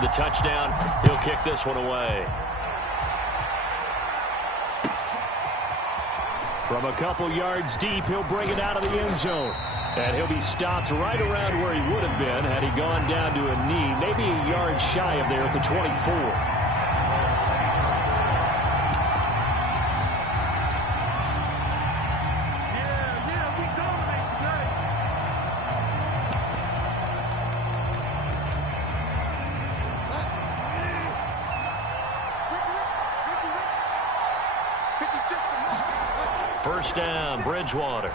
for the touchdown. He'll kick this one away. From a couple yards deep, he'll bring it out of the end zone. And he'll be stopped right around where he would have been had he gone down to a knee, maybe a yard shy of there at the 24. First down, Bridgewater.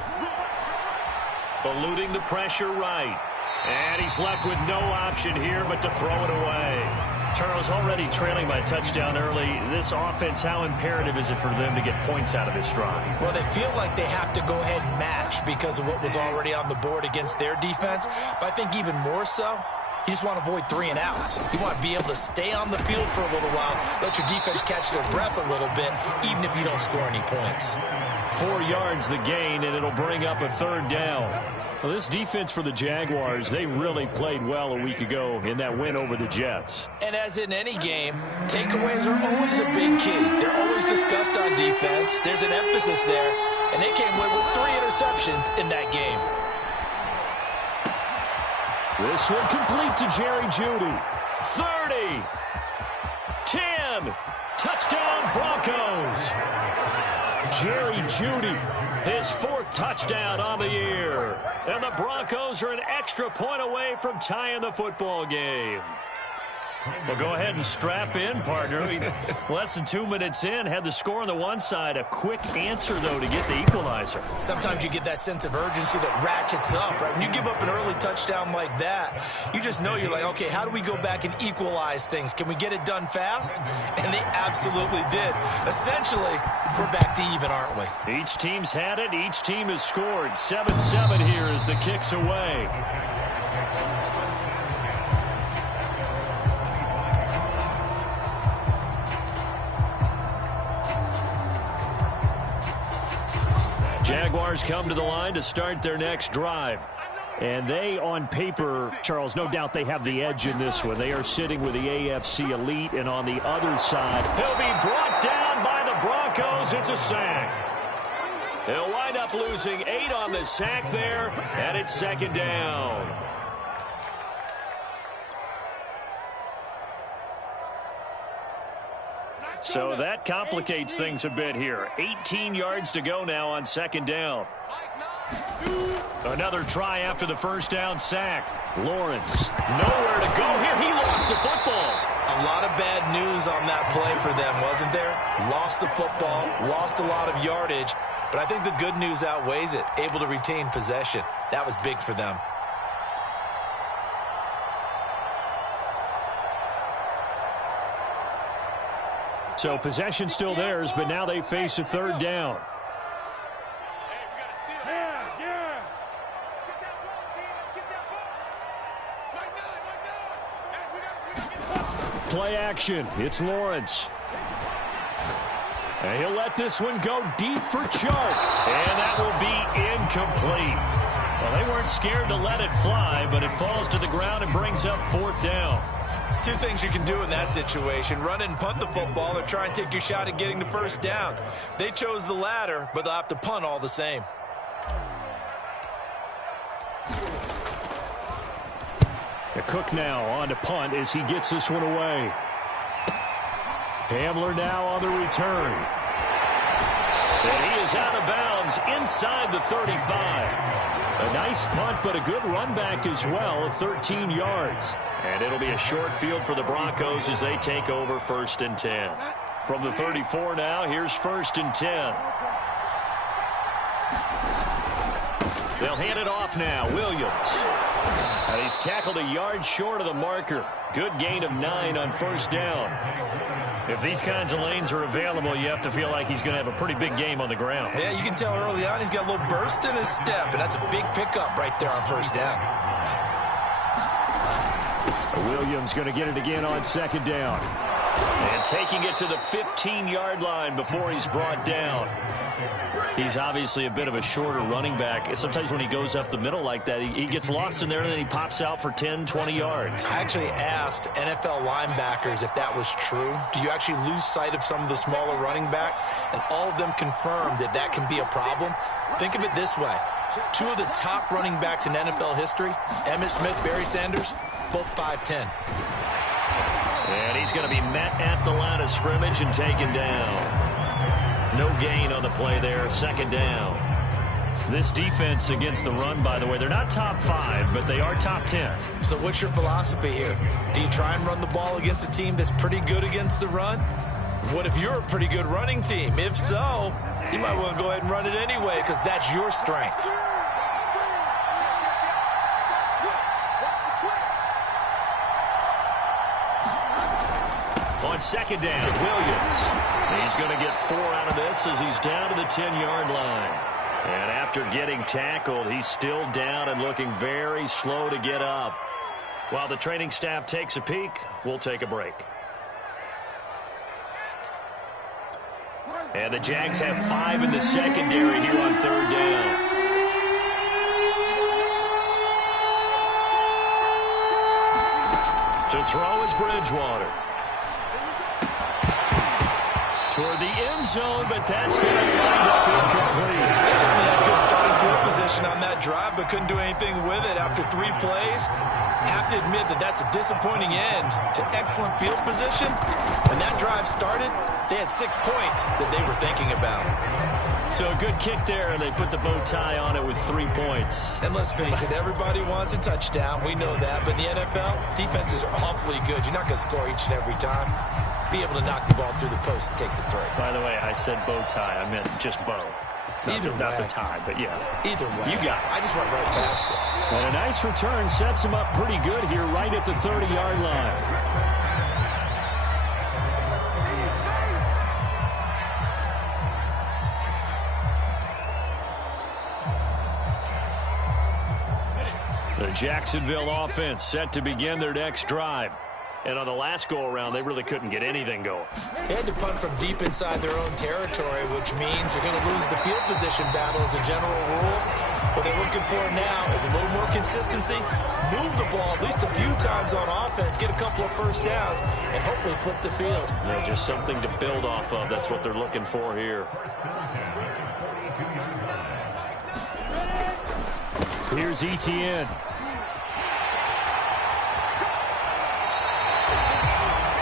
Eluding the pressure right. And he's left with no option here but to throw it away. Charles, already trailing by a touchdown early. This offense, how imperative is it for them to get points out of this drive? Well, they feel like they have to go ahead and match because of what was already on the board against their defense. But I think even more so, you just want to avoid 3 and outs. You want to be able to stay on the field for a little while, let your defense catch their breath a little bit, even if you don't score any points. 4 yards the gain, and it'll bring up a third down. Well, this defense for the Jaguars, they really played well a week ago in that win over the Jets. And as in any game, takeaways are always a big key. They're always discussed on defense. There's an emphasis there, and they came away with 3 interceptions in that game. This one complete to Jerry Jeudy. 30. 10. Touchdown Broncos. Jerry Jeudy, his 4th touchdown on the year. And the Broncos are an extra point away from tying the football game. Well, go ahead and strap in, partner. Less than 2 minutes in, had the score on the one side. A quick answer, though, to get the equalizer. Sometimes you get that sense of urgency that ratchets up, right? When you give up an early touchdown like that, you just know you're like, okay, how do we go back and equalize things? Can we get it done fast? And they absolutely did. Essentially, we're back to even, aren't we? Each team's had it. Each team has scored. 7-7 here as the kick's away. Jaguars come to the line to start their next drive. And they, on paper, Charles, no doubt they have the edge in this one. They are sitting with the AFC elite, and on the other side, he'll be brought down by the Broncos. It's a sack. He'll wind up losing 8 on the sack there, and it's 2nd down. So that complicates things a bit here. 18 yards to go now on 2nd down. Another try after the first down sack. Lawrence, nowhere to go here. He lost the football. A lot of bad news on that play for them, wasn't there? Lost the football, lost a lot of yardage, but I think the good news outweighs it. Able to retain possession. That was big for them. So possession still theirs, but now they face a 3rd down. Play action. It's Lawrence. And he'll let this one go deep for Chark. And that will be incomplete. Well, they weren't scared to let it fly, but it falls to the ground and brings up 4th down. 2 things you can do in that situation: run and punt the football, or try and take your shot at getting the first down. They chose the latter, but they'll have to punt all the same. The Cook now on to punt as he gets this one away. Hamler now on the return. And he is out of bounds inside the 35. A nice punt, but a good run back as well of 13 yards. And it'll be a short field for the Broncos as they take over 1st and 10. From the 34 now, here's 1st and 10. They'll hand it off now. Williams. And he's tackled a yard short of the marker. Good gain of 9 on 1st down. If these kinds of lanes are available, you have to feel like he's going to have a pretty big game on the ground. Yeah, you can tell early on he's got a little burst in his step, and that's a big pickup right there on 1st down. Williams going to get it again on 2nd down. And taking it to the 15-yard line before he's brought down. He's obviously a bit of a shorter running back. Sometimes when he goes up the middle like that, he gets lost in there, and then he pops out for 10, 20 yards. I actually asked NFL linebackers if that was true. Do you actually lose sight of some of the smaller running backs? And all of them confirmed that that can be a problem. Think of it this way. Two of the top running backs in NFL history, Emmitt Smith, Barry Sanders, both 5'10". And he's going to be met at the line of scrimmage and taken down. No gain on the play there, second down. This defense against the run, by the way, they're not top 5, but they are top 10. So what's your philosophy here? Do you try and run the ball against a team that's pretty good against the run? What if you're a pretty good running team? If so, you might want to go ahead and run it anyway because that's your strength. On second down, Williams. He's going to get 4 out of this as he's down to the 10-yard line. And after getting tackled, he's still down and looking very slow to get up. While the training staff takes a peek, we'll take a break. And the Jags have 5 in the secondary here on third down. To throw is Bridgewater. Toward the end zone, but that's going to wind up incomplete. They certainly had good starting field position on that drive, but couldn't do anything with it after 3 plays. Have to admit that that's a disappointing end to excellent field position. When that drive started, they had 6 points that they were thinking about. So a good kick there, and they put the bow tie on it with 3 points. And let's face it, everybody wants a touchdown. We know that. But in the NFL, defenses are awfully good. You're not going to score each and every time. Be able to knock the ball through the post and take the throw. By the way, I said bow tie. I meant just bow. Not the tie, but yeah. Either way. You got it. I just went right past it. And a nice return sets him up pretty good here right at the 30-yard line. The Jacksonville offense set to begin their next drive. And on the last go-around, they really couldn't get anything going. They had to punt from deep inside their own territory, which means you're going to lose the field position battle as a general rule. What they're looking for now is a little more consistency, move the ball at least a few times on offense, get a couple of first downs, and hopefully flip the field. Yeah, just something to build off of. That's what they're looking for here. Here's Etienne.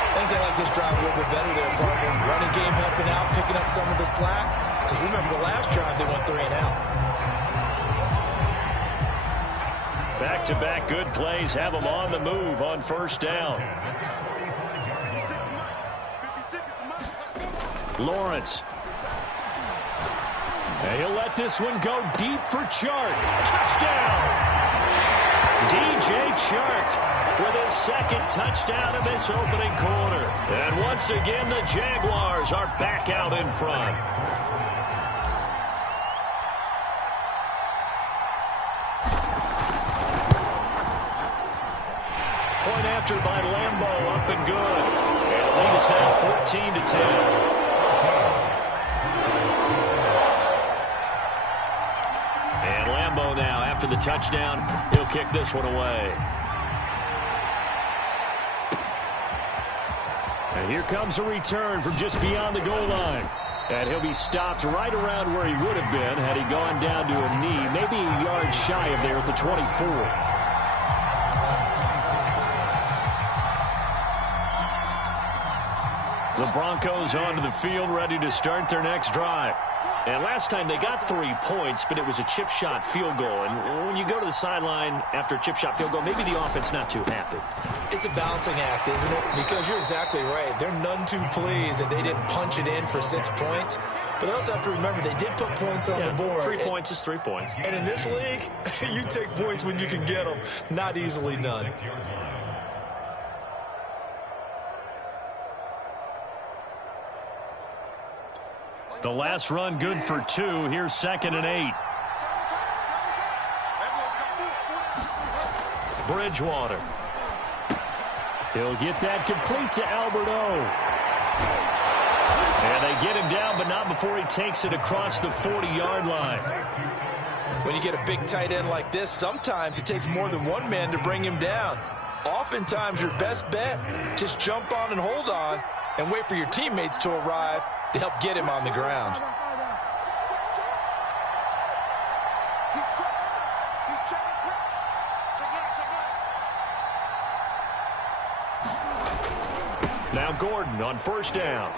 I think they like this drive a little bit better there, partner. Running game helping out, picking up some of the slack. Because remember, the last drive they went 3 and out. Back-to-back good plays have them on the move on first down. Lawrence. And he'll let this one go deep for Chark. Touchdown! DJ Chark with his second touchdown in this opening quarter. And once again, the Jaguars are back out in front. Point after by Lambeau, up and good. And the lead is now 14-10. And Lambeau now, after the touchdown, he'll kick this one away. And here comes a return from just beyond the goal line. And he'll be stopped right around where he would have been had he gone down to a knee, maybe a yard shy of there at the 24. The Broncos onto the field, ready to start their next drive. And last time they got 3 points, but it was a chip shot field goal. And when you go to the sideline after a chip shot field goal, maybe the offense not too happy. It's a balancing act, isn't it? Because you're exactly right. They're none too pleased that they didn't punch it in for 6 points. But they also have to remember they did put points on the board. 3 points is 3 points. And in this league, you take points when you can get them. Not easily done. The last run good for 2. Here's 2nd and 8. Bridgewater. He'll get that complete to Alberto. And they get him down, but not before he takes it across the 40-yard line. When you get a big tight end like this, sometimes it takes more than one man to bring him down. Oftentimes, your best bet, just jump on and hold on and wait for your teammates to arrive to help get him on the ground. Now Gordon on first down.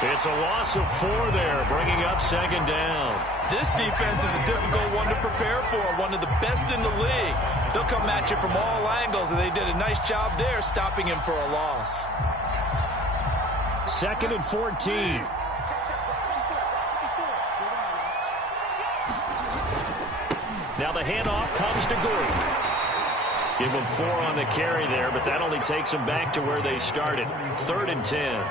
It's a loss of 4 there, bringing up second down. This defense is a difficult one to prepare for, one of the best in the league. They'll come at you from all angles, and they did a nice job there stopping him for a loss. 2nd and 14. Now the handoff comes to Gordon. Give them 4 on the carry there, but that only takes them back to where they started. 3rd and 10.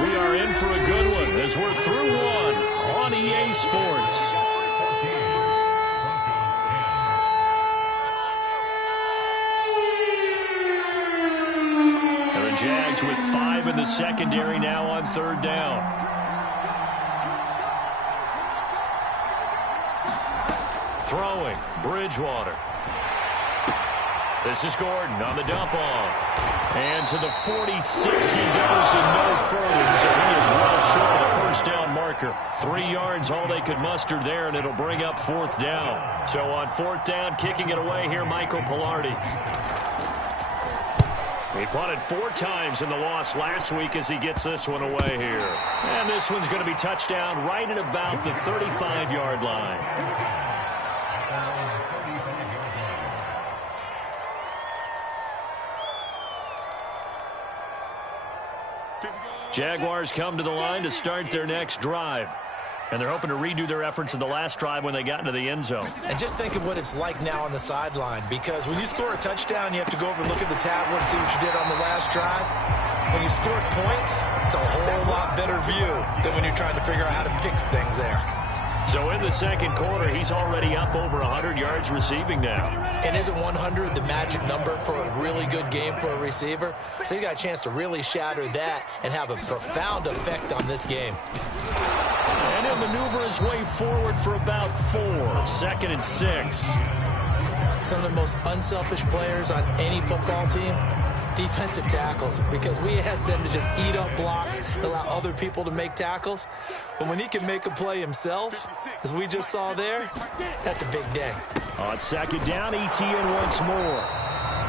We are in for a good one as we're through one on EA Sports. Jags with 5 in the secondary now on 3rd down. Throwing, Bridgewater. This is Gordon on the dump off. And to the 46 he goes and no further, so he is well short of the first down marker. 3 yards all they could muster there, and it'll bring up 4th down. So on 4th down, kicking it away here, Michael Pilardi. He punted 4 times in the loss last week as he gets this one away here. And this one's going to be touchdown right at about the 35-yard line. Jaguars come to the line to start their next drive. And they're hoping to redo their efforts in the last drive when they got into the end zone. And just think of what it's like now on the sideline, because when you score a touchdown, you have to go over and look at the tablet and see what you did on the last drive. When you scored points, it's a whole lot better view than when you're trying to figure out how to fix things there. So in the second quarter, he's already up over 100 yards receiving now. And isn't 100 the magic number for a really good game for a receiver? So he got a chance to really shatter that and have a profound effect on this game. And he'll maneuver his way forward for about 4. 2nd and 6. Some of the most unselfish players on any football team, defensive tackles, because we ask them to just eat up blocks and allow other people to make tackles. But when he can make a play himself, as we just saw there, that's a big day. On 2nd down, ETN once more.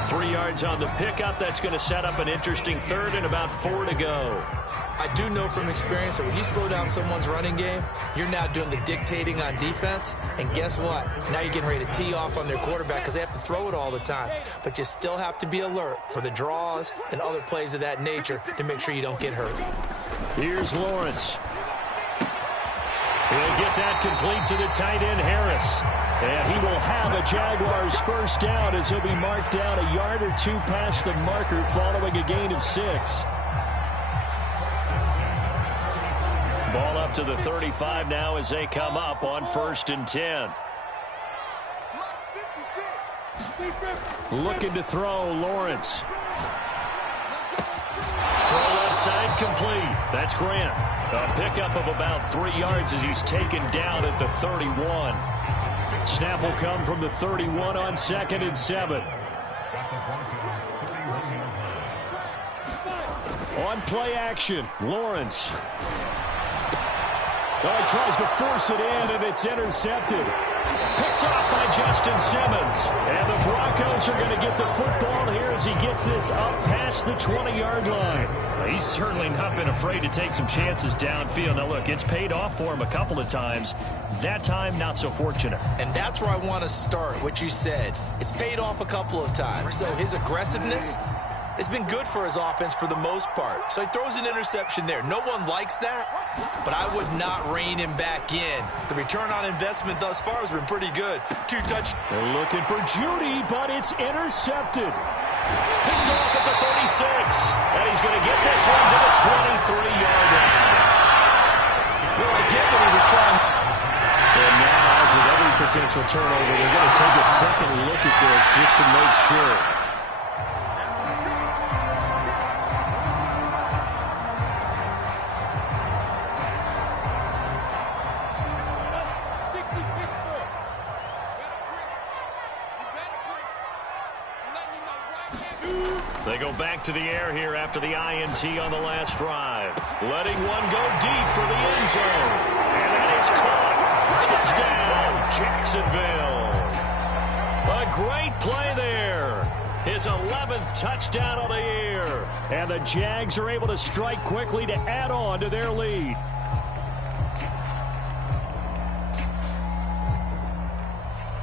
3 yards on the pickup. That's going to set up an interesting 3rd and about 4 to go. I do know from experience that when you slow down someone's running game, you're now doing the dictating on defense. And guess what? Now you're getting ready to tee off on their quarterback because they have to throw it all the time. But you still have to be alert for the draws and other plays of that nature to make sure you don't get hurt. Here's Lawrence. He'll get that complete to the tight end, Harris. And he will have a Jaguars first down as he'll be marked down a yard or 2 past the marker following a gain of 6. Ball up to the 35 now as they come up on 1st and 10. Looking to throw, Lawrence. Throw left side complete. That's Grant. A pickup of about 3 yards as he's taken down at the 31. Snap will come from the 31 on 2nd and 7. On play action, Lawrence. Oh, he tries to force it in, and it's intercepted. Picked off by Justin Simmons. And the Broncos are going to get the football here as he gets this up past the 20-yard line. He's certainly not been afraid to take some chances downfield. Now, look, it's paid off for him a couple of times. That time, not so fortunate. And that's where I want to start, what you said. It's paid off a couple of times. So his aggressiveness has been good for his offense for the most part. So he throws an interception there. No one likes that, but I would not rein him back in. The return on investment thus far has been pretty good. 2 touchdowns. They're looking for Judy, but it's intercepted. Picked off at the 36. And he's going to get this one to the 23-yard line. Well, I get what he was trying. And now, as we potential turnover. They're going to take a second look at this just to make sure. They go back to the air here after the INT on the last drive. Letting one go deep for the end zone. And that is caught. Touchdown, Jacksonville. A great play there. His 11th touchdown of the year. And the Jags are able to strike quickly to add on to their lead.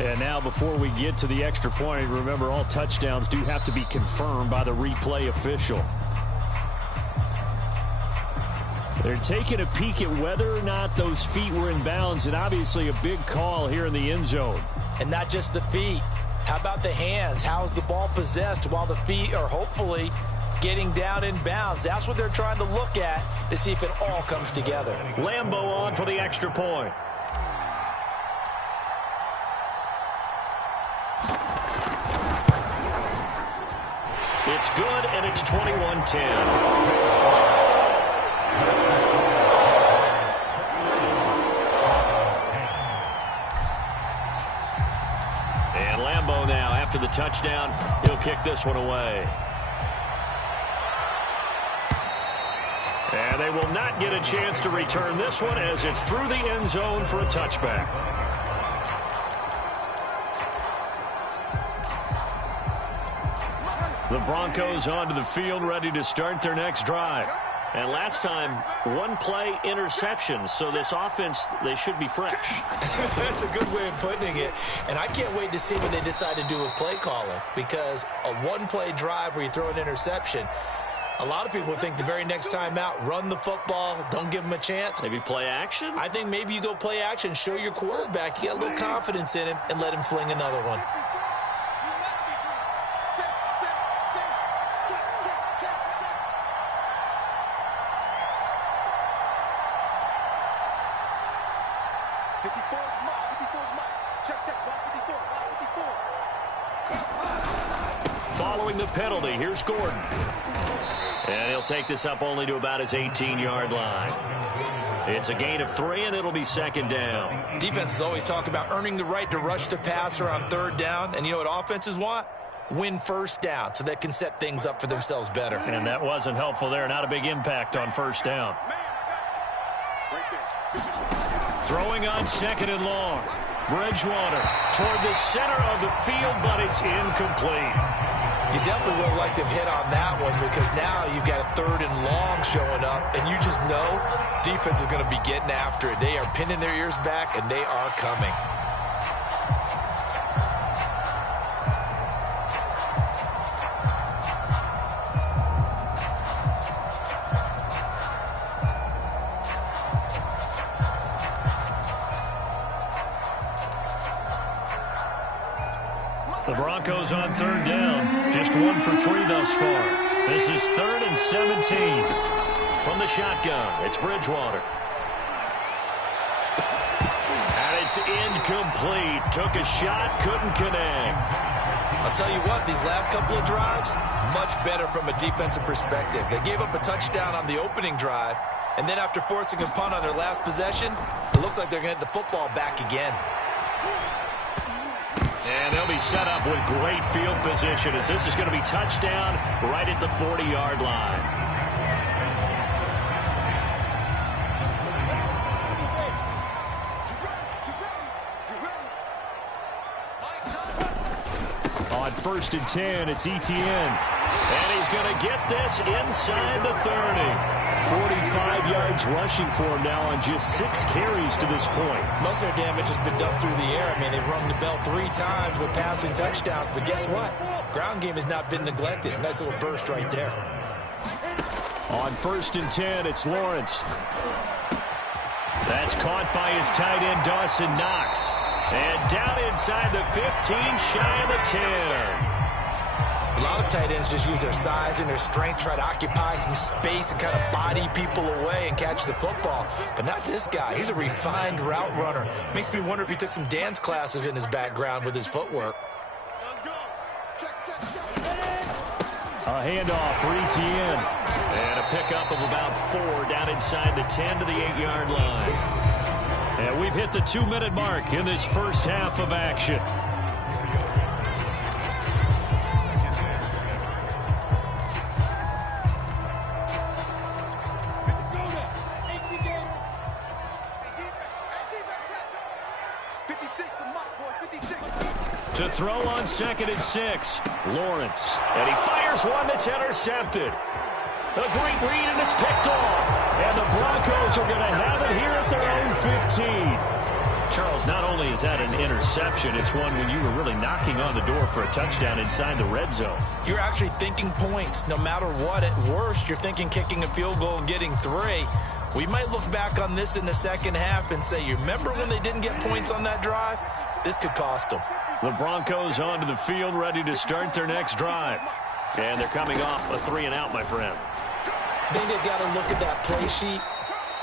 And now before we get to the extra point, remember all touchdowns do have to be confirmed by the replay official. They're taking a peek at whether or not those feet were in bounds, and obviously a big call here in the end zone. And not just the feet. How about the hands? How's the ball possessed while the feet are hopefully getting down in bounds? That's what they're trying to look at to see if it all comes together. Lambeau on for the extra point. It's good, and it's 21-10. And Lambeau now, after the touchdown, he'll kick this one away. And they will not get a chance to return this one as it's through the end zone for a touchback. The Broncos onto the field, ready to start their next drive. And last time, one play interception. So this offense, they should be fresh. That's a good way of putting it. And I can't wait to see what they decide to do with play calling. Because a one-play drive where you throw an interception, a lot of people think the very next time out, run the football, don't give them a chance. Maybe play action? I think maybe you go play action, show your quarterback, you got a little confidence in him, and let him fling another one. Following the penalty, here's Gordon. And he'll take this up only to about his 18-yard line. It's a gain of 3, and it'll be second down. Defenses always talk about earning the right to rush the passer on third down. And you know what offenses want? Win first down so they can set things up for themselves better. And that wasn't helpful there. Not a big impact on first down. Throwing on second and long. Bridgewater toward the center of the field, but it's incomplete. You definitely would have liked to have hit on that one because now you've got a third and long showing up, and you just know defense is going to be getting after it. They are pinning their ears back, and they are coming. The Broncos on third down. Just 1 for 3 thus far. This is 3rd and 17. From the shotgun, it's Bridgewater. And it's incomplete. Took a shot, couldn't connect. I'll tell you what, these last couple of drives, much better from a defensive perspective. They gave up a touchdown on the opening drive, and then after forcing a punt on their last possession, it looks like they're going to get the football back again. And they'll be set up with great field position as this is going to be touchdown right at the 40-yard line. On 1st and 10, it's Etienne. And he's going to get this inside the 30. 45 yards rushing for him now on just 6 carries to this point. Most of their damage has been done through the air. I mean, they've rung the bell 3 times with passing touchdowns, but guess what? Ground game has not been neglected. Nice little burst right there. On 1st and 10, it's Lawrence. That's caught by his tight end, Dawson Knox. And down inside the 15, shy of the 10. A lot of tight ends just use their size and their strength, try to occupy some space and kind of body people away and catch the football. But not this guy. He's a refined route runner. Makes me wonder if he took some dance classes in his background with his footwork. A handoff for Etienne. And a pickup of about 4 down inside the 10 to the 8-yard line. And we've hit the 2-minute mark in this first half of action. To throw on 2nd and 6, Lawrence. And he fires one that's intercepted. A great read, and it's picked off. And the Broncos are going to have it here at their own 15. Charles, not only is that an interception, it's one when you were really knocking on the door for a touchdown inside the red zone. You're actually thinking points. No matter what, at worst, you're thinking kicking a field goal and getting 3. We might look back on this in the second half and say, you remember when they didn't get points on that drive? This could cost them. The Broncos onto the field, ready to start their next drive. And they're coming off a 3-and-out, my friend. I think they've got to look at that play sheet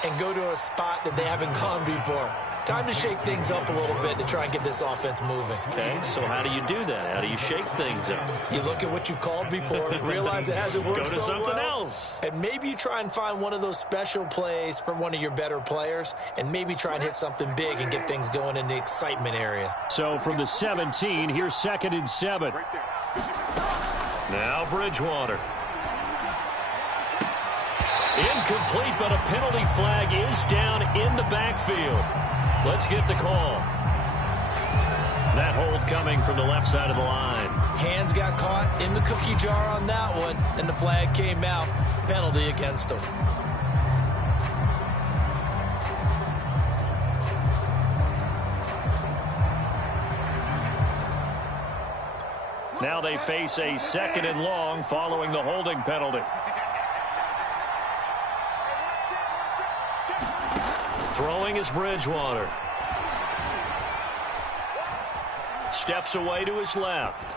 and go to a spot that they haven't gone before. Time to shake things up a little bit to try and get this offense moving. Okay, so how do you do that? How do you shake things up? You look at what you've called before, realize it hasn't worked so well. Go to something else. And maybe you try and find one of those special plays from one of your better players, and maybe try and hit something big and get things going in the excitement area. So from the 17, here's 2nd and 7. Now Bridgewater. Incomplete, but a penalty flag is down in the backfield. Let's get the call. That hold coming from the left side of the line. Hands got caught in the cookie jar on that one, and the flag came out. Penalty against him. Now they face a 2nd and long following the holding penalty. Throwing is Bridgewater. Steps away to his left.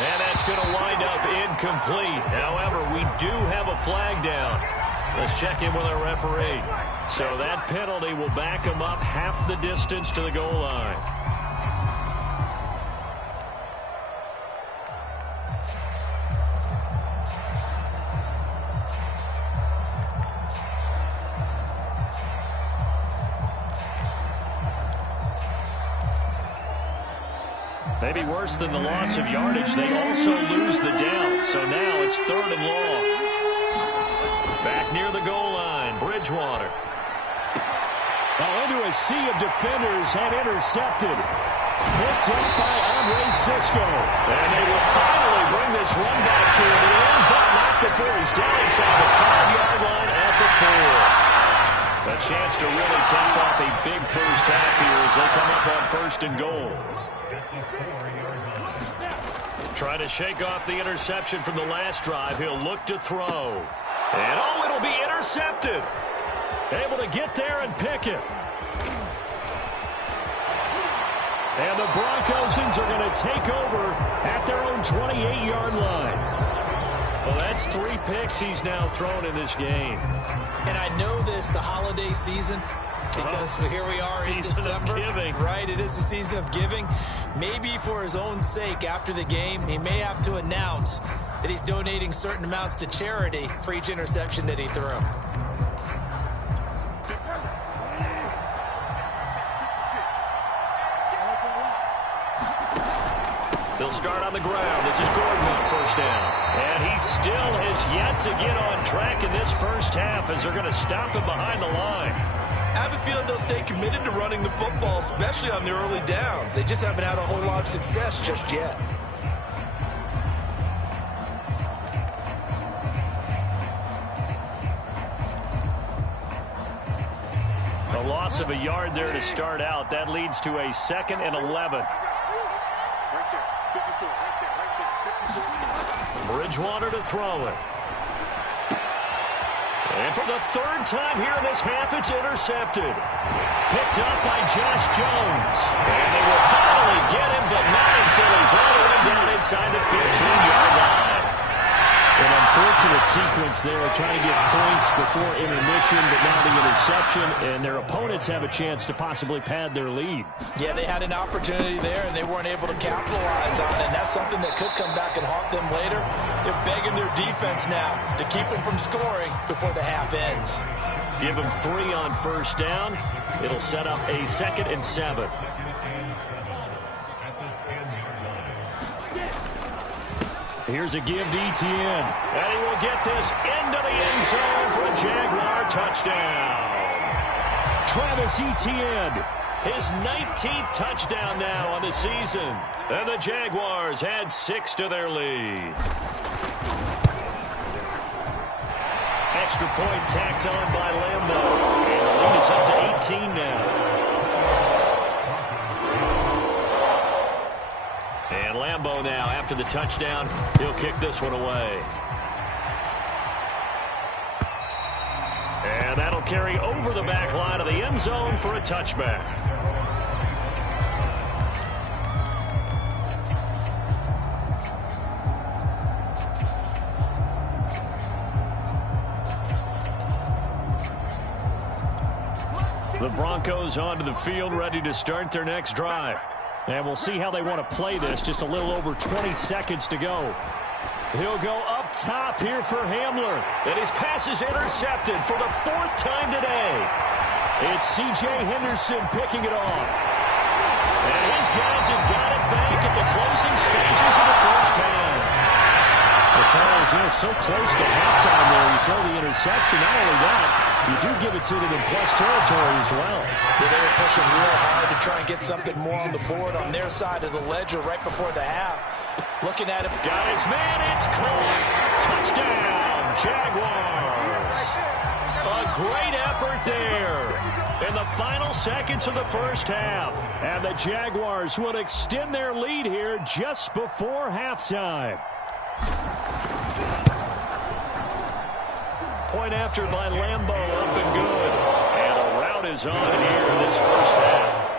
And that's going to wind up incomplete. However, we do have a flag down. Let's check in with our referee. So that penalty will back him up half the distance to the goal line. Maybe worse than the loss of yardage, they also lose the down. So now it's 3rd and long. Back near the goal line, Bridgewater. Well, into a sea of defenders and intercepted. Picked up by Andre Sisco. And they will finally bring this run back to him in, but not before he's down inside the 5-yard line at the 4. A chance to really cap off a big first half here as they come up on 1st and goal. Trying to shake off the interception from the last drive. He'll look to throw. And oh, it'll be intercepted. Able to get there and pick it. And the Broncos are going to take over at their own 28-yard line. Well, that's 3 picks he's now thrown in this game. And I know this, the holiday season, because here we are in December. Right, it is the season of giving. Maybe for his own sake, after the game, he may have to announce that he's donating certain amounts to charity for each interception that he threw. They'll start on the ground. This is Gordon on 1st down. And he still has yet to get on track in this first half as they're going to stop him behind the line. I have a feeling they'll stay committed to running the football, especially on the early downs. They just haven't had a whole lot of success just yet. A loss of a yard there to start out. That leads to a 2nd and 11. Bridgewater to throw it. And for the 3rd time here in this half, it's intercepted. Picked up by Josh Jones. And they will finally get him, but not until he's all the way down inside the 15-yard line. An unfortunate sequence there, trying to get points before intermission, but now the interception, and their opponents have a chance to possibly pad their lead. Yeah, they had an opportunity there, and they weren't able to capitalize on it, and that's something that could come back and haunt them later. They're begging their defense now to keep them from scoring before the half ends. Give them 3 on first down. It'll set up a 2nd and 7. Here's a give to Etienne. And he will get this into the end zone for a Jaguar touchdown. Travis Etienne, his 19th touchdown now on the season. And the Jaguars add 6 to their lead. Extra point tacked on by Lambeau. And the lead is up to 18 now. And Lambeau now, after the touchdown, he'll kick this one away. And that'll carry over the back line of the end zone for a touchback. The Broncos onto the field, ready to start their next drive. And we'll see how they want to play this. Just a little over 20 seconds to go. He'll go up top here for Hamler. And his pass is intercepted for the 4th time today. It's C.J. Henderson picking it off. And his guys have got it back at the closing stages of the first half. Well, Charles, so close to halftime there. You throw the interception. Not only that, you do give it to them in plus territory as well. Yeah, they were pushing real hard to try and get something more on the board on their side of the ledger right before the half. Looking at him. Got his man. It's caught. Touchdown, Jaguars. A great effort there in the final seconds of the first half. And the Jaguars will extend their lead here just before halftime. Point after by Lambeau, up and good. And a rout is on here in this first half.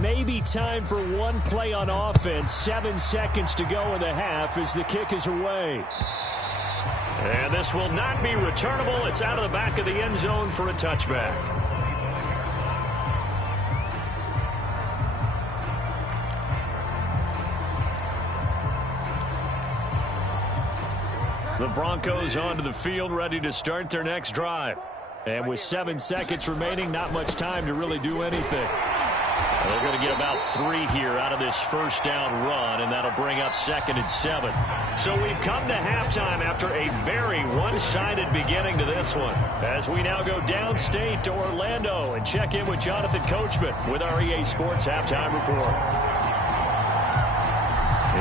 Maybe time for one play on offense. 7 seconds to go in the half as the kick is away. And this will not be returnable. It's out of the back of the end zone for a touchback. The Broncos onto the field, ready to start their next drive. And with 7 seconds remaining, not much time to really do anything. They're going to get about 3 here out of this first down run, and that'll bring up 2nd and 7. So we've come to halftime after a very one-sided beginning to this one. As we now go downstate to Orlando and check in with Jonathan Coachman with our EA Sports Halftime Report.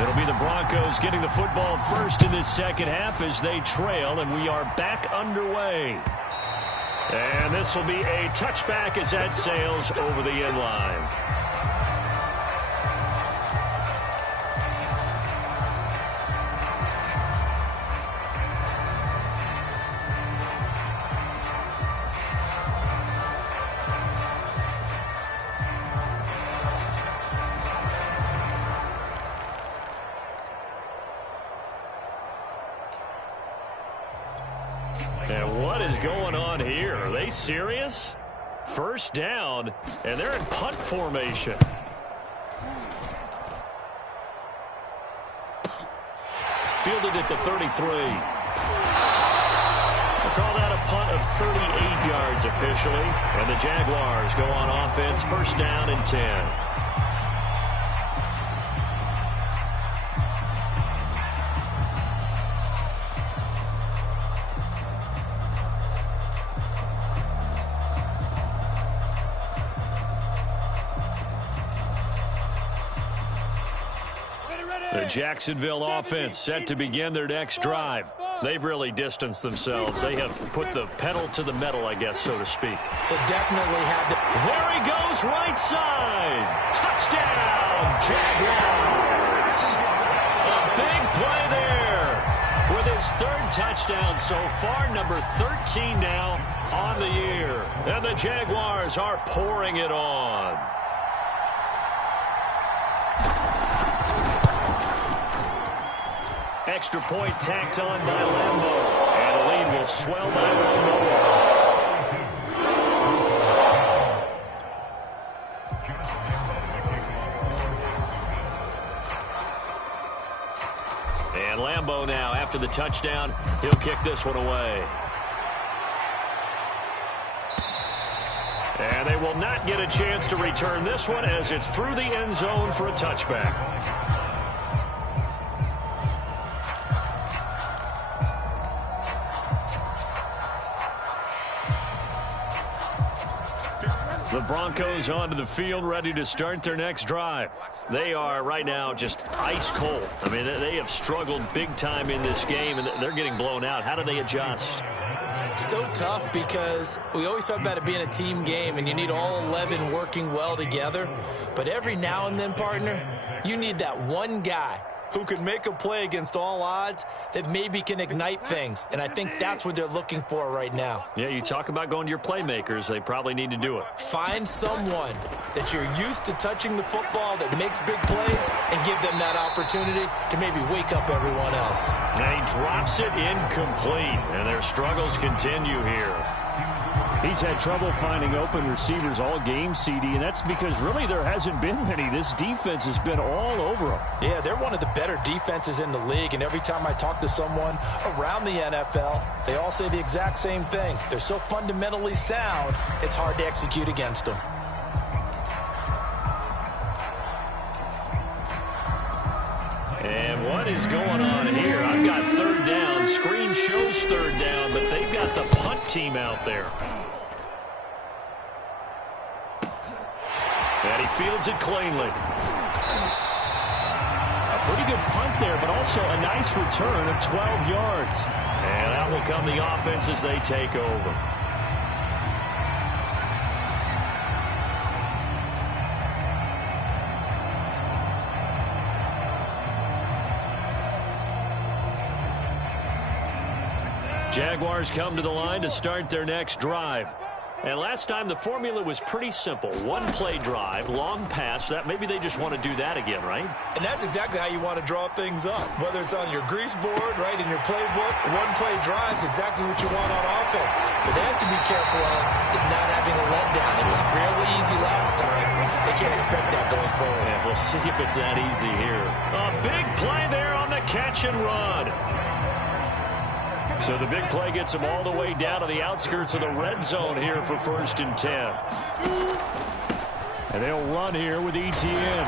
It'll be the Broncos getting the football first in this second half as they trail, and we are back underway. And this will be a touchback as that sails over the end line. And what is going on here? Are they serious? First down, and they're in punt formation. Fielded at the 33. We'll call that a punt of 38 yards officially. And the Jaguars go on offense, first down and 10. The Jacksonville offense set to begin their next drive. They've really distanced themselves. They have put the pedal to the metal, I guess, so to speak. So definitely had the... There he goes, right side. Touchdown, Jaguars. A big play there with his third touchdown so far, number 13 now on the year. And the Jaguars are pouring it on. Extra point tacked on by Lambo. And the lead will swell by one more. And Lambo now, after the touchdown, he'll kick this one away. And they will not get a chance to return this one as it's through the end zone for a touchback. The Broncos onto the field, ready to start their next drive. They are right now just ice cold. I mean, they have struggled big time in this game, and they're getting blown out. How do they adjust? So tough because we always talk about it being a team game, and you need all 11 working well together. But every now and then, partner, you need that one guy who can make a play against all odds that maybe can ignite things. And I think that's what they're looking for right now. Yeah, you talk about going to your playmakers. They probably need to do it. Find someone that you're used to touching the football that makes big plays and give them that opportunity to maybe wake up everyone else. And he drops it incomplete, and their struggles continue here. He's had trouble finding open receivers all game, CD, and that's because really there hasn't been many. This defense has been all over them. Yeah, they're one of the better defenses in the league, and every time I talk to someone around the NFL, they all say the exact same thing. They're so fundamentally sound, it's hard to execute against them. And what is going on here? I've got third down. Screen shows third down, but they've got the punt team out there. And he fields it cleanly. A pretty good punt there, but also a nice return of 12 yards. And out will come the offense as they take over. Jaguars come to the line to start their next drive. And last time the formula was pretty simple. One play drive, long pass. That maybe they just want to do that again, right? And that's exactly how you want to draw things up. Whether it's on your grease board, right, in your playbook, one play drive is exactly what you want on offense. But they have to be careful of is not having a letdown. It was fairly easy last time. They can't expect that going forward. Yeah, we'll see if it's that easy here. A big play there on the catch and run. So the big play gets them all the way down to the outskirts of the red zone here for 1st and 10. And they'll run here with ETN.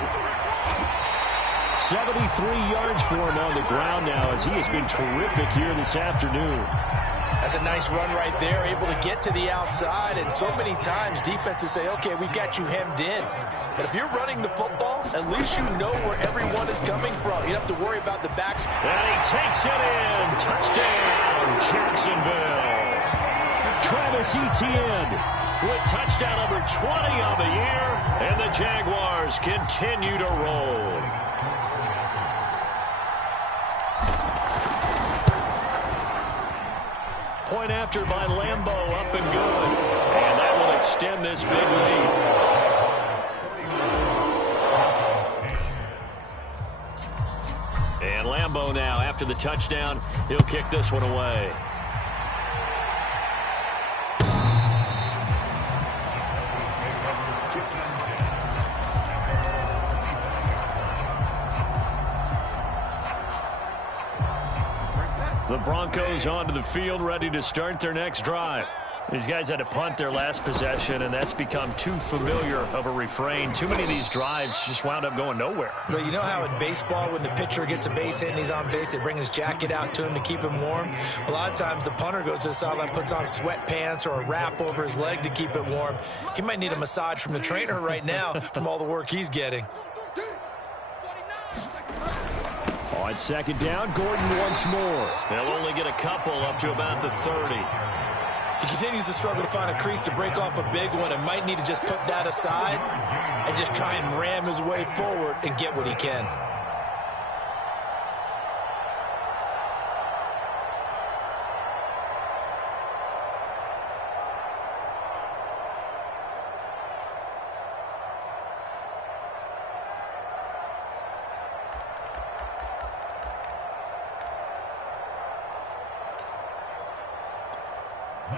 73 yards for him on the ground now as he has been terrific here this afternoon. That's a nice run right there, able to get to the outside. And so many times defenses say, okay, we got you hemmed in. But if you're running the football, at least you know where everyone is coming from. You don't have to worry about the backs. And he takes it in. Touchdown, Jacksonville. Travis Etienne with touchdown number 20 on the year. And the Jaguars continue to roll. Point after by Lambo, up and good. And that will extend this big lead. And Lambo now, after the touchdown, he'll kick this one away. The Broncos onto the field, ready to start their next drive. These guys had to punt their last possession, and that's become too familiar of a refrain. Too many of these drives just wound up going nowhere. But you know how in baseball, when the pitcher gets a base hit and he's on base, they bring his jacket out to him to keep him warm? A lot of times the punter goes to the sideline, puts on sweatpants or a wrap over his leg to keep it warm. He might need a massage from the trainer right now from all the work he's getting. On second down, Gordon once more. They'll only get a couple up to about the 30. He continues to struggle to find a crease to break off a big one and might need to just put that aside and just try and ram his way forward and get what he can.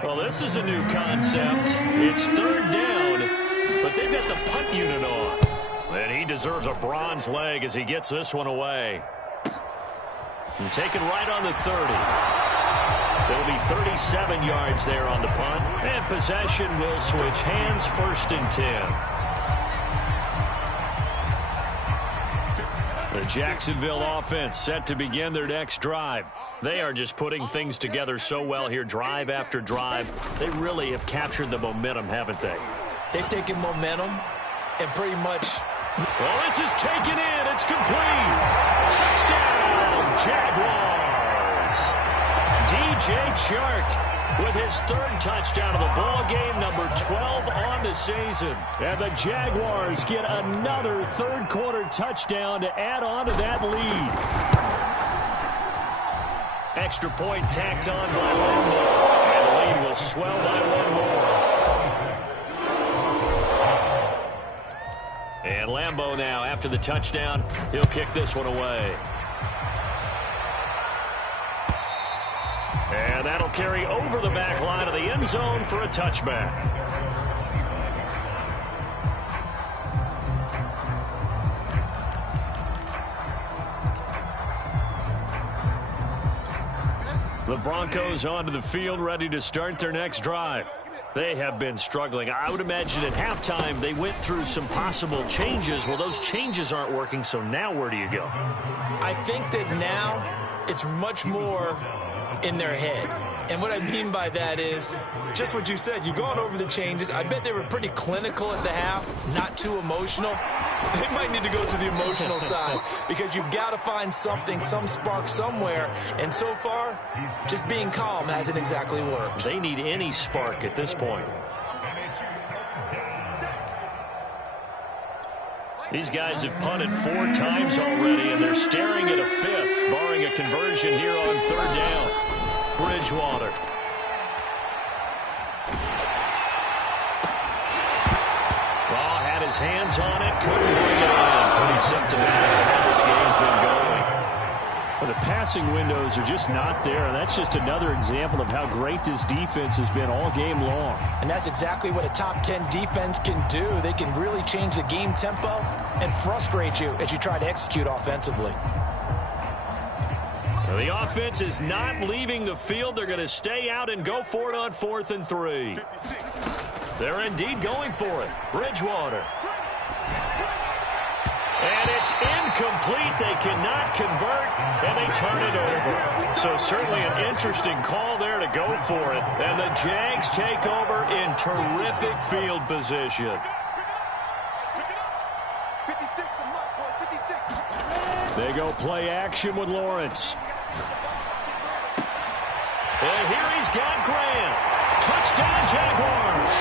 Well, this is a new concept. It's third down, but they've got the punt unit on. And he deserves a bronze leg as he gets this one away. And taken right on the 30. There'll be 37 yards there on the punt. And possession will switch hands, 1st and 10. The Jacksonville offense set to begin their next drive. They are just putting things together so well here, drive after drive. They really have captured the momentum, haven't they? They've taken momentum and pretty much... Well, this is taken in. It's complete. Touchdown, Jaguars. DJ Chark with his 3rd touchdown of the ball game, number 12 on the season. And the Jaguars get another 3rd quarter touchdown to add on to that lead. Extra point tacked on by Lambeau. And the lead will swell by 1 more. And Lambeau now, after the touchdown, he'll kick this one away. And that'll carry over the back line of the end zone for a touchback. The Broncos onto the field, ready to start their next drive. They have been struggling. I would imagine at halftime they went through some possible changes. Well, those changes aren't working, so now where do you go? I think that now it's much more in their head. And what I mean by that is just what you said. You've gone over the changes. I bet they were pretty clinical at the half, not too emotional. They might need to go to the emotional side because you've got to find something, some spark somewhere. And so far, just being calm hasn't exactly worked. They need any spark at this point. These guys have punted 4 times already, and they're staring at a 5th, barring a conversion here on 3rd down. Bridgewater. Well, had his hands on it, couldn't bring it in. Pretty symptomatic of how this game's been going. Well, the passing windows are just not there, and that's just another example of how great this defense has been all game long. And that's exactly what a top 10 defense can do. They can really change the game tempo and frustrate you as you try to execute offensively. The offense is not leaving the field. They're going to stay out and go for it on 4th and 3. They're indeed going for it. Bridgewater. And it's incomplete. They cannot convert, and they turn it over. So certainly an interesting call there to go for it. And the Jags take over in terrific field position. They go play action with Lawrence. And here he's got Grant. Touchdown, Jaguars.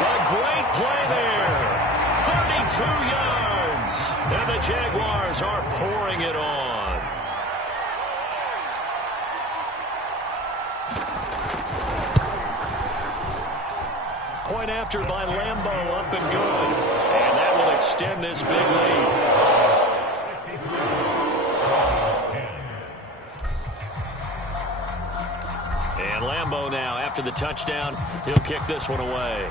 A great play there. 32 yards. And the Jaguars are pouring it on. Point after by Lambeau, up and good. And that will extend this big lead. And Lambeau now, after the touchdown, he'll kick this one away.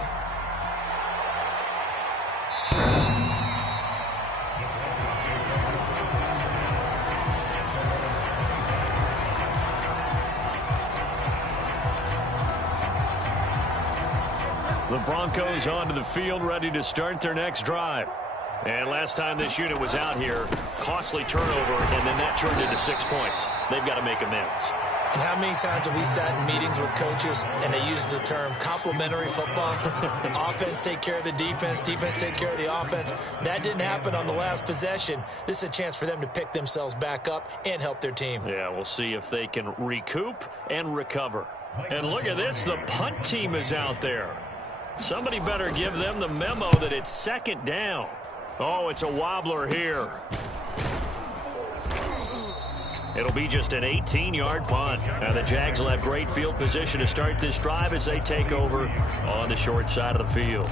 The Broncos onto the field, ready to start their next drive. And last time this unit was out here, costly turnover, and then that turned into 6 points. They've got to make amends. And how many times have we sat in meetings with coaches and they use the term complementary football? Offense take care of the defense, defense take care of the offense. That didn't happen on the last possession. This is a chance for them to pick themselves back up and help their team. Yeah, we'll see if they can recoup and recover. And look at this, the punt team is out there. Somebody better give them the memo that it's 2nd down. Oh, it's a wobbler here. It'll be just an 18-yard punt. Now the Jags will have great field position to start this drive as they take over on the short side of the field.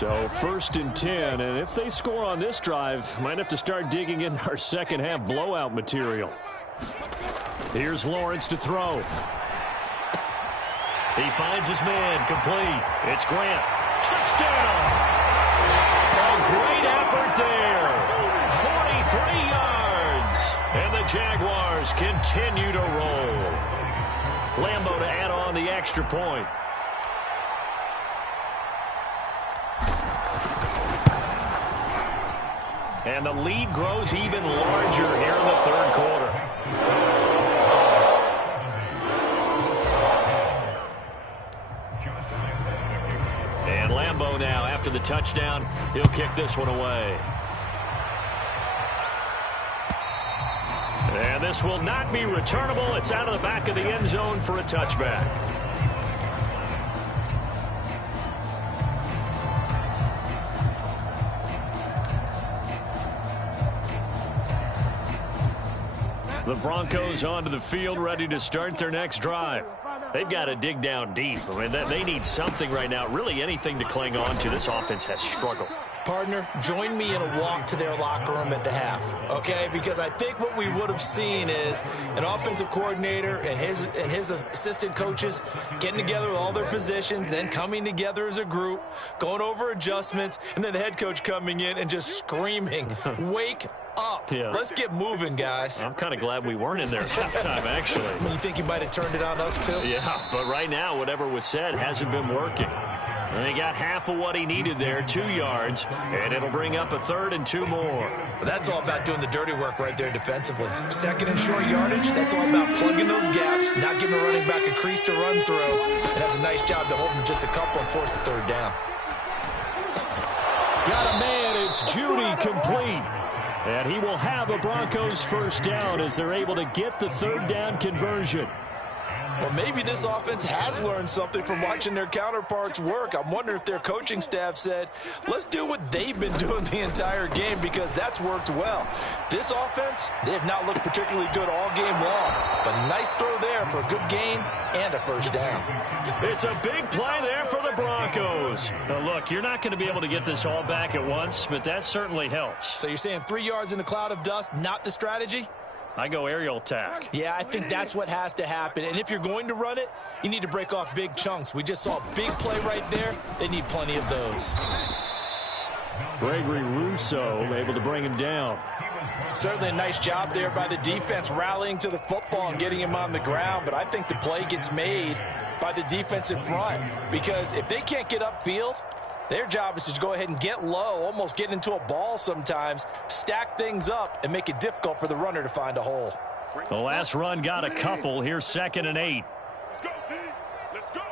So 1st and 10, and if they score on this drive, might have to start digging in our second half blowout material. Here's Lawrence to throw. He finds his man, complete. It's Grant. Touchdown! A great effort there. 43 yards. And the Jaguars continue to roll. Lambo to add on the extra point. And the lead grows even larger here in the 3rd quarter. And Lambo now, after the touchdown, he'll kick this one away. And this will not be returnable. It's out of the back of the end zone for a touchback. The Broncos onto the field, ready to start their next drive. They've got to dig down deep. I mean, they need something right now, really anything to cling on to. This offense has struggled. Partner, join me in a walk to their locker room at the half, okay? Because I think what we would have seen is an offensive coordinator and his assistant coaches getting together with all their positions, then coming together as a group, going over adjustments, and then the head coach coming in and just screaming, wake up. Yeah. Let's get moving, guys. I'm kind of glad we weren't in there at halftime, actually. You think he might have turned it on us, too? Yeah, but right now, whatever was said hasn't been working. And he got half of what he needed there, 2 yards, and it'll bring up a 3rd and 2 more. But that's all about doing the dirty work right there defensively. 2nd and short yardage, that's all about plugging those gaps, not giving a running back a crease to run through. It does a nice job to hold him just a couple and force the 3rd down. Got a man, it's Judy, complete. And he will have a Broncos 1st down as they're able to get the 3rd down conversion. Well, maybe this offense has learned something from watching their counterparts work. I'm wondering if their coaching staff said, let's do what they've been doing the entire game, because that's worked well. This offense, they have not looked particularly good all game long. But nice throw there for a good gain and a 1st down. It's a big play there for the Broncos. Now, look, you're not going to be able to get this all back at once, but that certainly helps. So you're saying 3 yards in a cloud of dust, not the strategy? I go aerial attack. Yeah, I think that's what has to happen. And if you're going to run it, you need to break off big chunks. We just saw a big play right there. They need plenty of those. Gregory Rousseau able to bring him down. Certainly a nice job there by the defense rallying to the football and getting him on the ground. But I think the play gets made by the defensive front, because if they can't get upfield, their job is to go ahead and get low, almost get into a ball sometimes, stack things up, and make it difficult for the runner to find a hole. The last run got a couple. Here's 2nd and 8. Let's go, D. Let's go.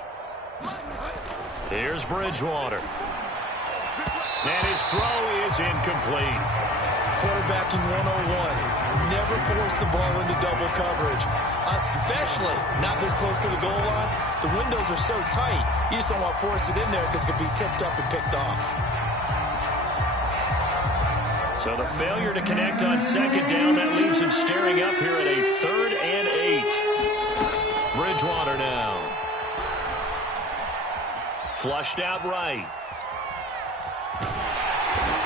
Here's Bridgewater. And his throw is incomplete. Quarterbacking 101. Never force the ball into double coverage, especially not this close to the goal line. The windows are so tight, you just don't want to force it in there because it could be tipped up and picked off. So the failure to connect on 2nd down, that leaves him staring up here at a 3rd and 8. Bridgewater now. Flushed out right.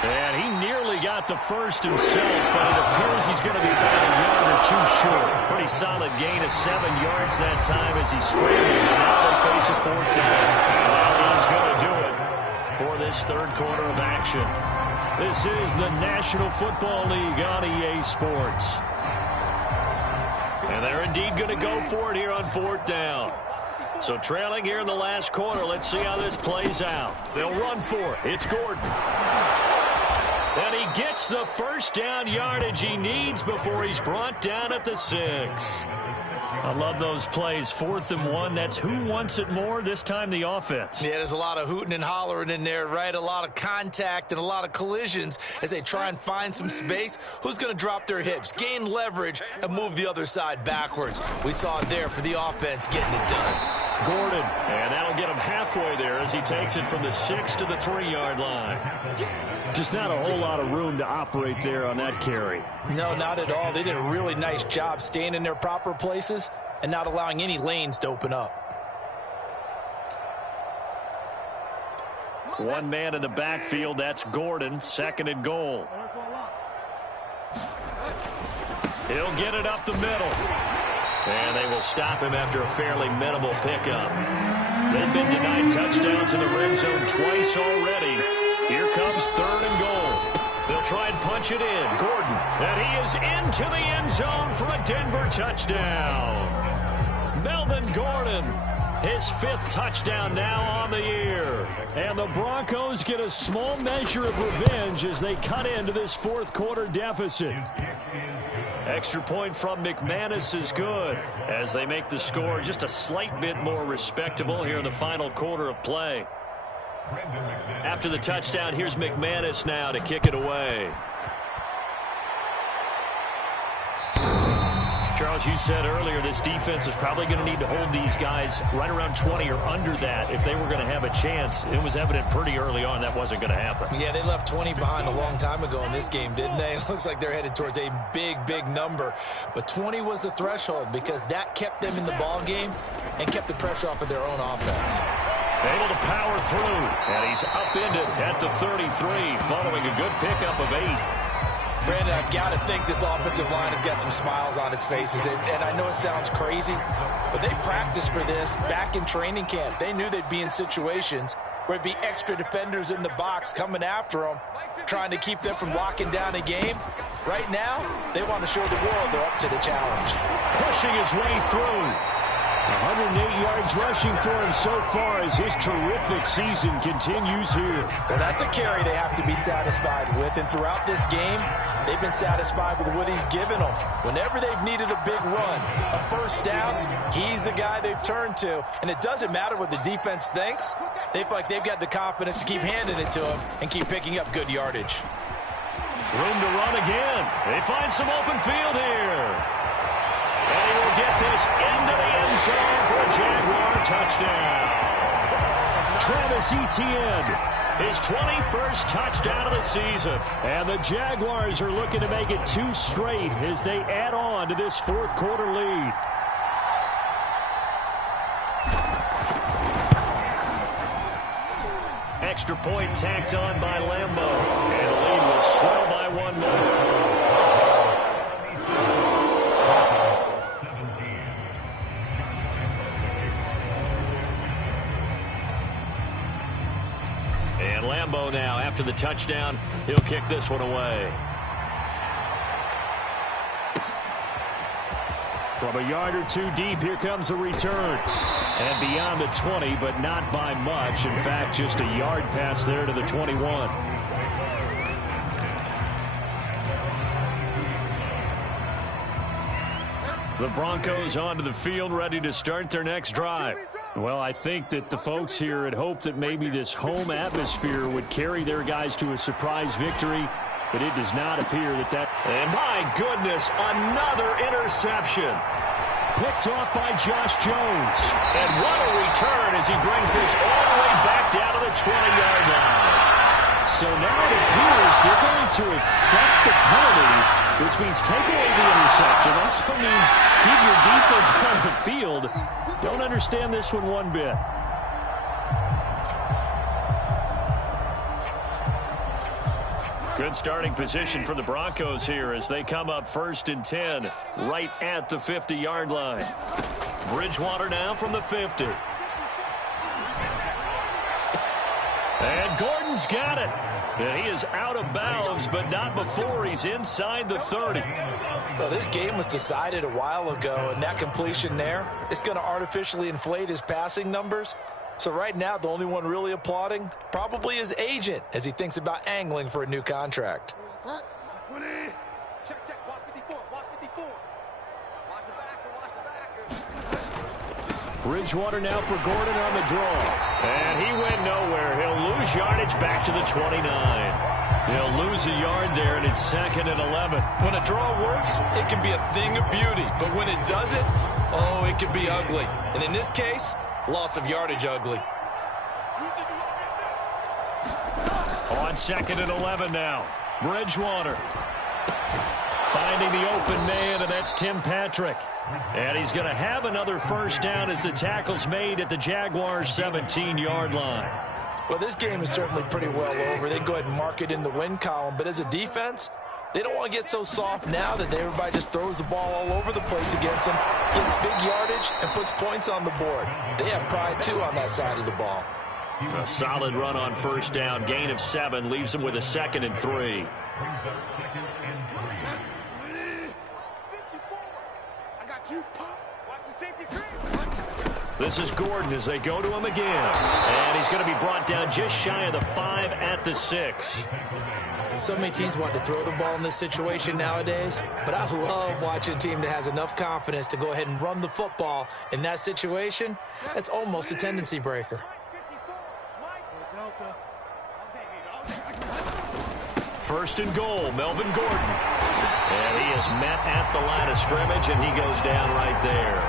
And he nearly got the 1st himself, but it appears he's going to be about a yard or 2 short. Pretty solid gain of 7 yards that time as he scrambled. And now they face a 4th down. And he's going to do it for this 3rd quarter of action. This is the National Football League on EA Sports. And they're indeed going to go for it here on 4th down. So trailing here in the last quarter, let's see how this plays out. They'll run for it. It's Gordon. And he gets the 1st down yardage he needs before he's brought down at the 6. I love those plays. 4th and 1. That's who wants it more, this time the offense. Yeah, there's a lot of hooting and hollering in there, right? A lot of contact and a lot of collisions as they try and find some space. Who's going to drop their hips, gain leverage, and move the other side backwards? We saw it there for the offense getting it done. Gordon, and that'll get him halfway there as he takes it from the 6 to the 3-yard line. Just not a whole lot of room to operate there on that carry. No, not at all. They did a really nice job staying in their proper places and not allowing any lanes to open up. One man in the backfield, that's Gordon, 2nd and goal. He'll get it up the middle. And they will stop him after a fairly minimal pickup. They've been denied touchdowns in the red zone twice already. Here comes 3rd and goal. They'll try and punch it in. Gordon, and he is into the end zone for a Denver touchdown. Melvin Gordon, his 5th touchdown now on the year. And the Broncos get a small measure of revenge as they cut into this 4th quarter deficit. Extra point from McManus is good as they make the score just a slight bit more respectable here in the final quarter of play. After the touchdown, here's McManus now to kick it away. Charles, you said earlier this defense is probably going to need to hold these guys right around 20 or under that if they were going to have a chance. It was evident pretty early on that wasn't going to happen. Yeah, they left 20 behind a long time ago in this game, didn't they? It looks like they're headed towards a big number. But 20 was the threshold because that kept them in the ball game and kept the pressure off of their own offense. Able to power through, and he's upended at the 33 following a good pickup of 8. Brandon, I've got to think this offensive line has got some smiles on its faces. And I know it sounds crazy, but they practiced for this back in training camp. They knew they'd be in situations where it'd be extra defenders in the box coming after them, trying to keep them from locking down a game. Right now, they want to show the world they're up to the challenge. Pushing his way through. 108 yards rushing for him so far as his terrific season continues here. Well, that's a carry they have to be satisfied with. And throughout this game, they've been satisfied with what he's given them. Whenever they've needed a big run, a first down, he's the guy they've turned to. And it doesn't matter what the defense thinks. They feel like they've got the confidence to keep handing it to him and keep picking up good yardage. Room to run again. They find some open field here. And he will get this into the end zone for a Jaguar touchdown. Travis Etienne, his 21st touchdown of the season. And the Jaguars are looking to make it 2 straight as they add on to this 4th quarter lead. Extra point tacked on by Lambo. And the lead will swell by 1 more. And Lambo now, after the touchdown, he'll kick this one away. From a yard or 2 deep, here comes a return. And beyond the 20, but not by much. In fact, just a yard pass there to the 21. The Broncos onto the field, ready to start their next drive. Well, I think that the folks here had hoped that maybe this home atmosphere would carry their guys to a surprise victory, but it does not appear that. And my goodness, another interception. Picked off by Josh Jones. And what a return as he brings this all the way back down to the 20-yard line. So now it appears they're going to accept the penalty, which means take away the interception. Also means keep your defense on the field. Don't understand this one bit. Good starting position for the Broncos here as they come up 1st and 10 right at the 50-yard line. Bridgewater now from the 50. And Gordon's got it. And he is out of bounds, but not before he's inside the 30. Well, this game was decided a while ago, and that completion there is going to artificially inflate his passing numbers. So right now, the only one really applauding probably his agent as he thinks about angling for a new contract. Check. Watch 54. Watch 54. Watch the back. Bridgewater now for Gordon on the draw. And he went nowhere. He'll lose yardage back to the 29. He'll lose a yard there, and it's 2nd and 11. When a draw works, it can be a thing of beauty. But when it doesn't, oh, it can be ugly. And in this case, loss of yardage ugly. On 2nd and 11 now. Bridgewater finding the open man, and that's Tim Patrick. And he's going to have another first down as the tackle's made at the Jaguars' 17-yard line. Well, this game is certainly pretty well over. They can go ahead and mark it in the win column. But as a defense, they don't want to get so soft now that everybody just throws the ball all over the place against them, gets big yardage, and puts points on the board. They have pride, too, on that side of the ball. A solid run on first down. Gain of 7 leaves them with a 2nd and 3. I got you, Pop. Watch the safety creep. This is Gordon as they go to him again. And he's going to be brought down just shy of the 5 at the 6. So many teams want to throw the ball in this situation nowadays, but I love watching a team that has enough confidence to go ahead and run the football in that situation. That's almost a tendency breaker. First and goal, Melvin Gordon. And he is met at the line of scrimmage, and he goes down right there.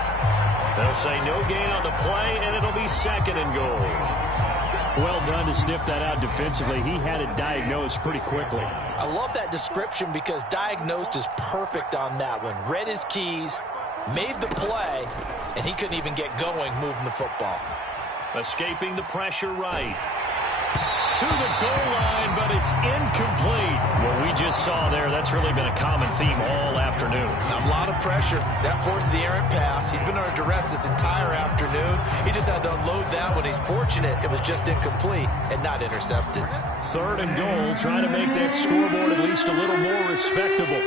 They'll say no gain on the play, and it'll be 2nd and goal. Well done to sniff that out defensively. He had it diagnosed pretty quickly. I love that description because diagnosed is perfect on that one. Read his keys, made the play, and he couldn't even get going moving the football. Escaping the pressure right. To the goal line, but it's incomplete. What we just saw there, that's really been a common theme all afternoon. A lot of pressure. That forced the errant pass. He's been under duress this entire afternoon. He just had to unload that one. He's fortunate it was just incomplete and not intercepted. 3rd and goal, trying to make that scoreboard at least a little more respectable.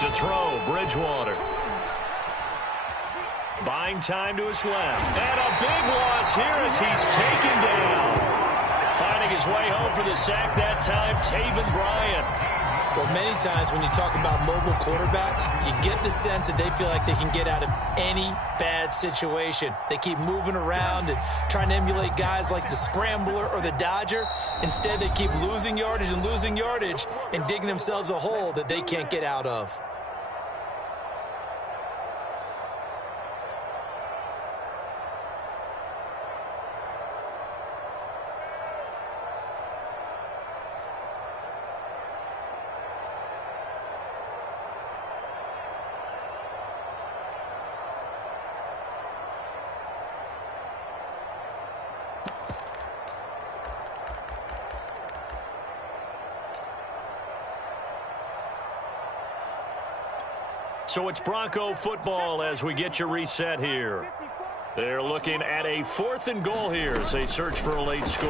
To throw, Bridgewater. Buying time to his left. And a big loss here as he's taken down. Finding his way home for the sack that time, Taven Bryan. Well, many times when you talk about mobile quarterbacks, you get the sense that they feel like they can get out of any bad situation. They keep moving around and trying to emulate guys like the Scrambler or the Dodger. Instead, they keep losing yardage and digging themselves a hole that they can't get out of. So it's Bronco football as we get you reset here. They're looking at a 4th and goal here as they search for a late score.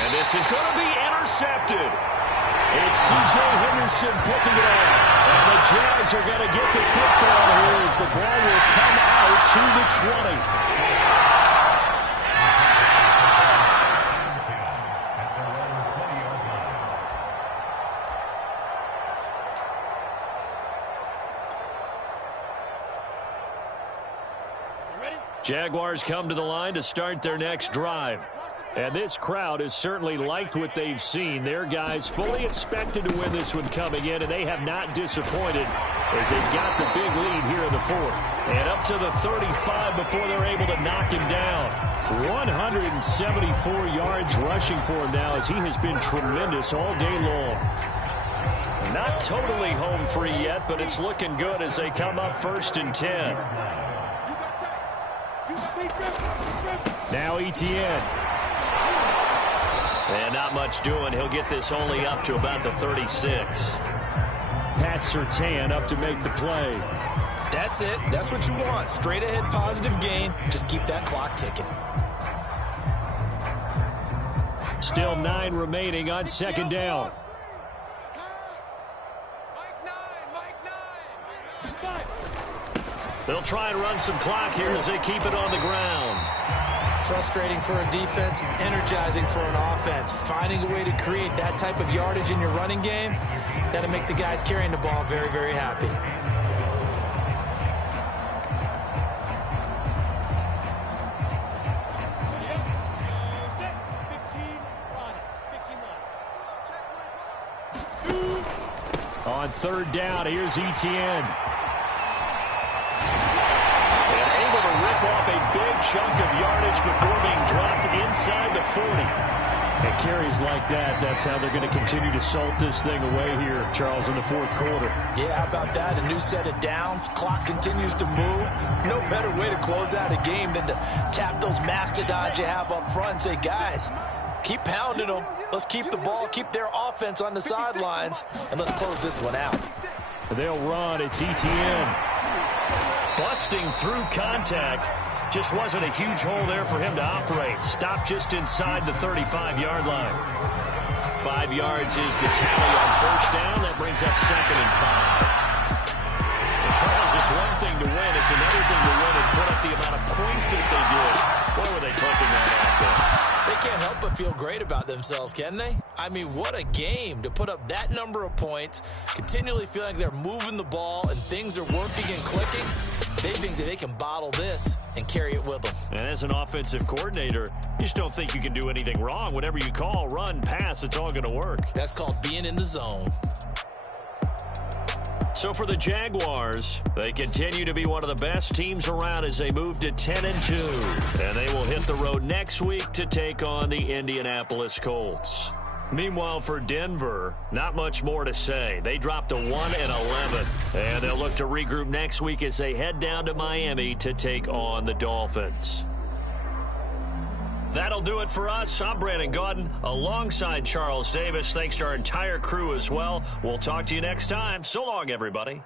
And this is going to be intercepted. It's C.J. Henderson picking it up. And the Jags are going to get the football here as the ball will come out to the 20. Jaguars come to the line to start their next drive. And this crowd has certainly liked what they've seen. Their guys fully expected to win this one coming in, and they have not disappointed as they've got the big lead here in the 4th. And up to the 35 before they're able to knock him down. 174 yards rushing for him now as he has been tremendous all day long. Not totally home free yet, but it's looking good as they come up 1st and 10. Now Etienne. And not much doing. He'll get this only up to about the 36. Pat Surtain up to make the play. That's it. That's what you want. Straight ahead positive gain. Just keep that clock ticking. Still 9 remaining on 2nd down. They'll try and run some clock here as they keep it on the ground. Frustrating for a defense, energizing for an offense. Finding a way to create that type of yardage in your running game, that'll make the guys carrying the ball very, very happy. On 3rd down, here's Etienne. Off a big chunk of yardage before being dropped inside the 40. And carries like that, that's how they're going to continue to salt this thing away here, Charles, in the fourth quarter. Yeah, how about that? A new set of downs. Clock continues to move. No better way to close out a game than to tap those mastodons you have up front and say, guys, keep pounding them. Let's keep the ball, keep their offense on the sidelines, and let's close this one out. They'll run. It's ETN. Busting through contact. Just wasn't a huge hole there for him to operate. Stopped just inside the 35-yard line. 5 yards is the tally on first down. That brings up 2nd and 5. And Charles, it's one thing to win. It's another thing to win and put up the amount of points that they did. Boy, were they cooking that offense. They can't help but feel great about themselves, can they? I mean, what a game to put up that number of points, continually feeling like they're moving the ball and things are working and clicking. They think that they can bottle this and carry it with them. And as an offensive coordinator, you just don't think you can do anything wrong. Whatever you call, run, pass, it's all going to work. That's called being in the zone. So for the Jaguars, they continue to be one of the best teams around as they move to 10-2. And they will hit the road next week to take on the Indianapolis Colts. Meanwhile, for Denver, not much more to say. They dropped to 1-11, and they'll look to regroup next week as they head down to Miami to take on the Dolphins. That'll do it for us. I'm Brandon Gaudin alongside Charles Davis. Thanks to our entire crew as well. We'll talk to you next time. So long, everybody.